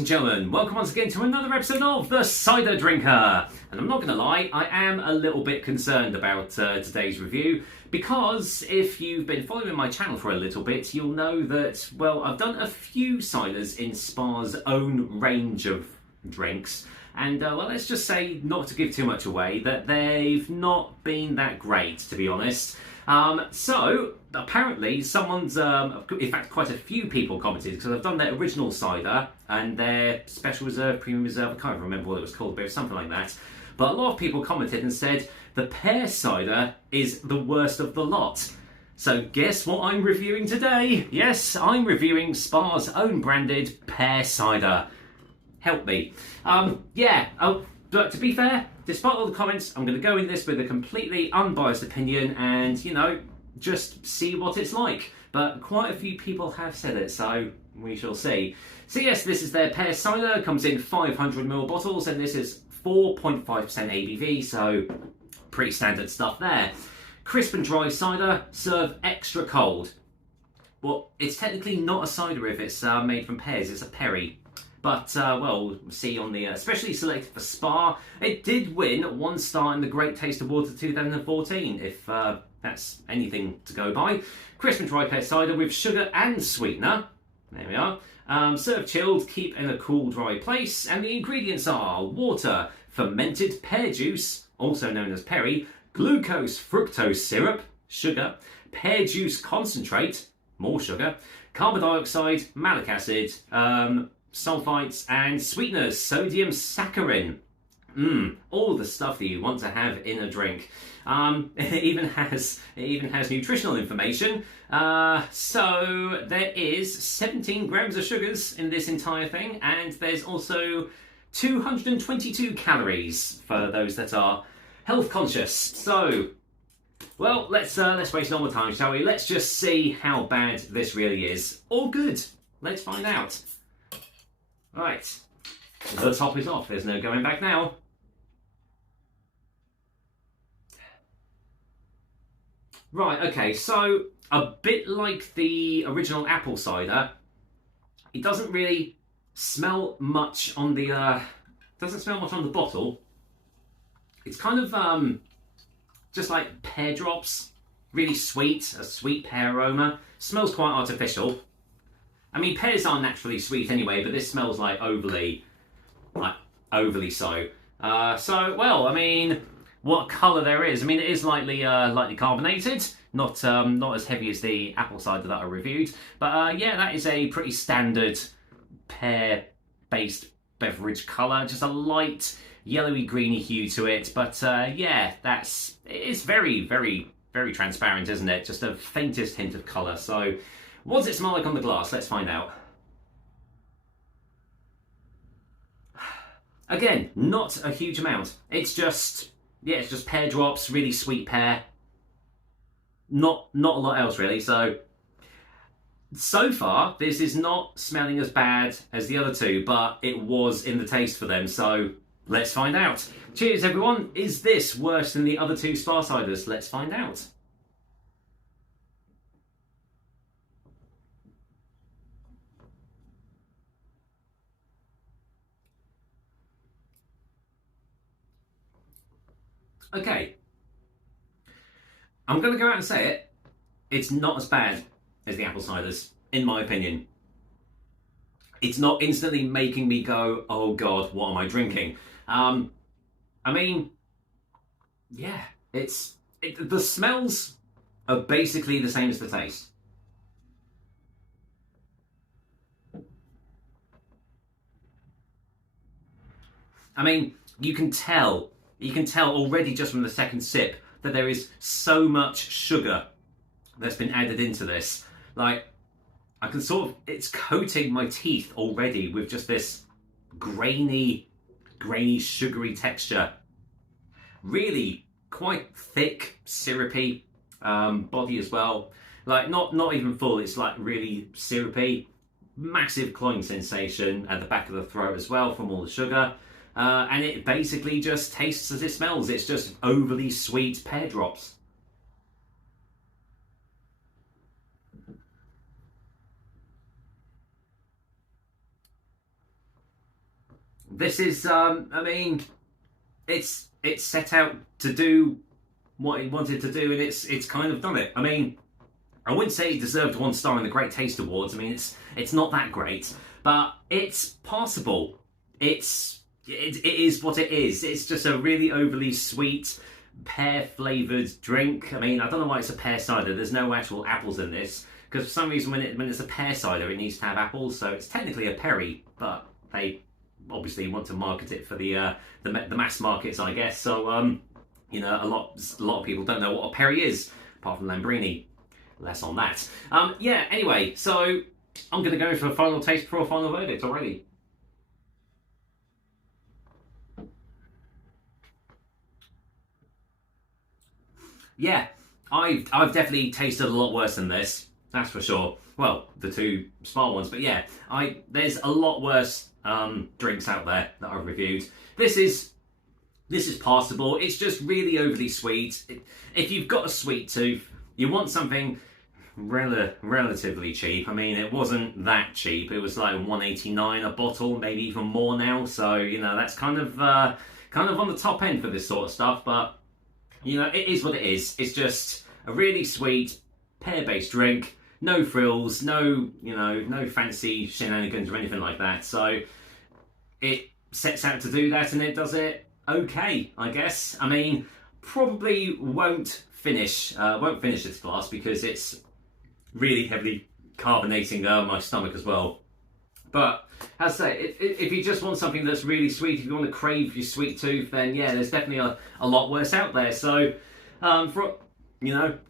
and gentlemen, welcome once again to another episode of The Cider Drinker. And I'm not going to lie, I am a little bit concerned about today's review, because if you've been following my channel for a little bit, you'll know that, well, I've done a few ciders in Spar's own range of drinks. And, well, let's just say, not to give too much away, that they've not been that great, to be honest. So, apparently, someone's, in fact, quite a few people commented, because I've done their original cider and their special reserve, premium reserve, I can't remember what it was called, but it was something like that. But a lot of people commented and said, the Pear cider is the worst of the lot. So guess what I'm reviewing today? Yes, I'm reviewing Spar's own branded Pear cider. Help me. But to be fair, despite all the comments, I'm going to go in this with a completely unbiased opinion and, you know, just see what it's like. But quite a few people have said it, so we shall see. So yes, this is their Pear cider. Comes in 500ml bottles, and this is 4.5% ABV, so pretty standard stuff there. Crisp and dry cider, serve extra cold. Well, it's technically not a cider if it's made from pears, it's a perry. But, well, we'll see on the especially selected for Spar. It did win 1 star in the Great Taste Awards of 2014, if that's anything to go by. Crisp and dry pear cider with sugar and sweetener. There we are. Serve chilled, keep in a cool, dry place. And the ingredients are water, fermented pear juice, also known as perry, glucose fructose syrup, sugar, pear juice concentrate, more sugar, carbon dioxide, malic acid, sulfites and sweeteners, sodium saccharin. All the stuff that you want to have in a drink. It even has nutritional information. So there is 17 grams of sugars in this entire thing, and there's also 222 calories for those that are health conscious. So, well, let's waste no more time, shall we? Let's just see how bad this really is. Or good. Let's find out. Right, the top is off, there's no going back now. Right, okay, so a bit like the original apple cider, it doesn't really smell much on the, bottle. It's kind of, just like pear drops, really sweet, a sweet pear aroma. Smells quite artificial. I mean, pears are naturally sweet anyway, but this smells like overly so. Well, I mean, what colour there is? I mean, it is lightly carbonated, not as heavy as the apple cider that I reviewed. But yeah, that is a pretty standard pear-based beverage colour, just a light yellowy greeny hue to it. But yeah, it's very, very, very transparent, isn't it? Just the faintest hint of colour. So, what does it smell like on the glass? Let's find out. Again, not a huge amount. It's just pear drops, really sweet pear. Not a lot else really. So far, this is not smelling as bad as the other two, but it was in the taste for them. So let's find out. Cheers, everyone. Is this worse than the other two Spar ciders? Let's find out. Okay, I'm going to go out and say it. It's not as bad as the apple ciders, in my opinion. It's not instantly making me go, oh God, what am I drinking? I mean, yeah, the smells are basically the same as the taste. I mean, you can tell already just from the second sip that there is so much sugar that's been added into this. Like, I can it's coating my teeth already with just this grainy, sugary texture. Really quite thick, syrupy body as well. Like, not even full, it's like really syrupy. Massive cloying sensation at the back of the throat as well from all the sugar. And it basically just tastes as it smells. It's just overly sweet pear drops. this is, I mean, it's set out to do what it wanted to do, and it's kind of done it. I mean, I wouldn't say it deserved 1 star in the Great Taste Awards. I mean, it's not that great, but it's passable. It is what it is. It's just a really overly sweet, pear-flavoured drink. I mean, I don't know why it's a pear cider. There's no actual apples in this, because for some reason when it's a pear cider, it needs to have apples, so it's technically a perry, but they obviously want to market it for the mass markets, I guess. So, you know, a lot of people don't know what a perry is, apart from Lambrini. Less on that. Yeah, anyway, so I'm going to go for a final taste before a final verdict already. Yeah, I've definitely tasted a lot worse than this, that's for sure. Well, the 2 Spar ones, but yeah, there's a lot worse drinks out there that I've reviewed. This is passable. It's just really overly sweet. If you've got a sweet tooth, you want something relatively cheap. I mean, it wasn't that cheap. It was like $1.89 a bottle, maybe even more now. So, you know, that's kind of on the top end for this sort of stuff. But, you know, it is what it is. It's just a really sweet pear-based drink. No frills, no fancy shenanigans or anything like that. So it sets out to do that, and it does it okay, I guess. I mean, probably won't finish this glass because it's really heavily carbonating my stomach as well. But as I say, if you just want something that's really sweet, if you want to crave your sweet tooth, then yeah, there's definitely a lot worse out there. So,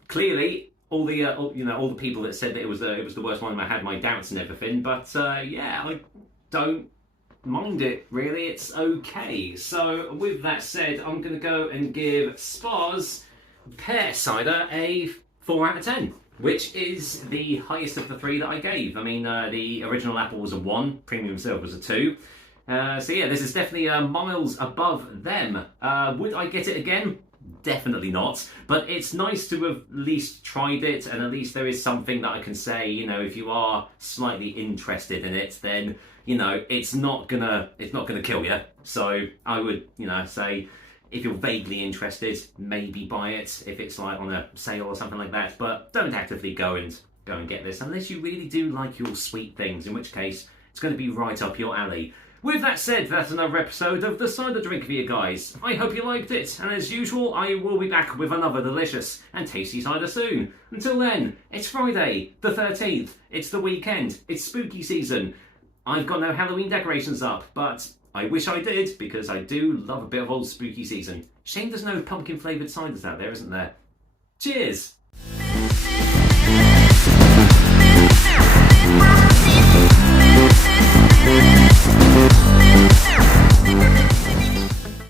clearly all the people that said that it was the worst one, I had my doubts and everything. But yeah, I don't mind it really. It's okay. So with that said, I'm going to go and give Spar's Pear Cider a 4 out of 10. Which is the highest of the 3 that I gave. I mean, the original apple was a 1, premium silver was a 2. So yeah, this is definitely miles above them. Would I get it again? Definitely not. But it's nice to have at least tried it, and at least there is something that I can say, you know, if you are slightly interested in it, then, you know, it's not gonna kill you. So I would, you know, say, if you're vaguely interested, maybe buy it if it's like on a sale or something like that. But don't actively go and get this unless you really do like your sweet things, in which case it's going to be right up your alley. With that said, that's another episode of the Cider Drink for you guys. I hope you liked it, and as usual, I will be back with another delicious and tasty cider soon. Until then, it's Friday the 13th, it's the weekend, it's spooky season. I've got no Halloween decorations up, but I wish I did, because I do love a bit of old spooky season. Shame there's no pumpkin flavoured ciders out there, isn't there? Cheers!